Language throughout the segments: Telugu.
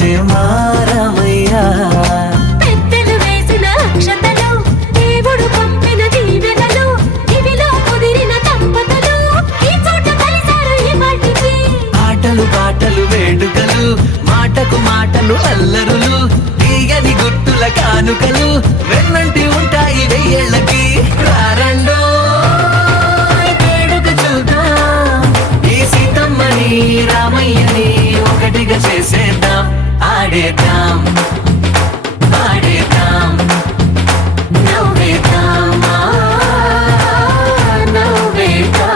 వచ్చే మారమయ్యా. పెద్దలు వేసిన అక్షతలు, దేవుడు పంపిన దీవెనలు, ఇవిలో కుదిరిన దంపతులు ఈ చోట కలిశారు ఈ వాటికి. ఆటలు పాటలు వేడుకలు, మాటకు మాటలు అల్లరులు, తీయని గుర్తుల కానుకలు వెన్నంటి ఉంటాయి వెయ్యేళ్ళకి. రారండో వేడుక చూద్దాం, ఈ సీతమ్మని రామయ్యని ఒకటిగా చేసేద్దాం. ఆడేద్దాం పాడేద్దాం నవ్వేద్దాం, నవ్వేద్దాం.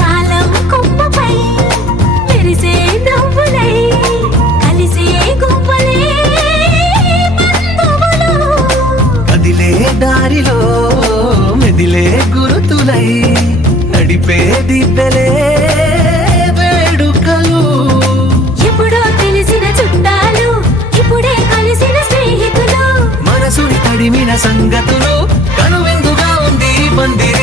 కాలం కొమ్మపై మెరిసే నవ్వులై కలిసే గువ్వలే బంధువులు. కదిలే దారిలో మెదిలే గురుతులై నడిపే దిబ్బెలే వేడుకలు. ఎప్పుడో తెలిసిన చుట్టాలు, ఇప్పుడే కలిసిన స్నేహితులు. మనసుని తడిమిన సంగతులు కనువిందుగా ఉంది ఈ పందిరి.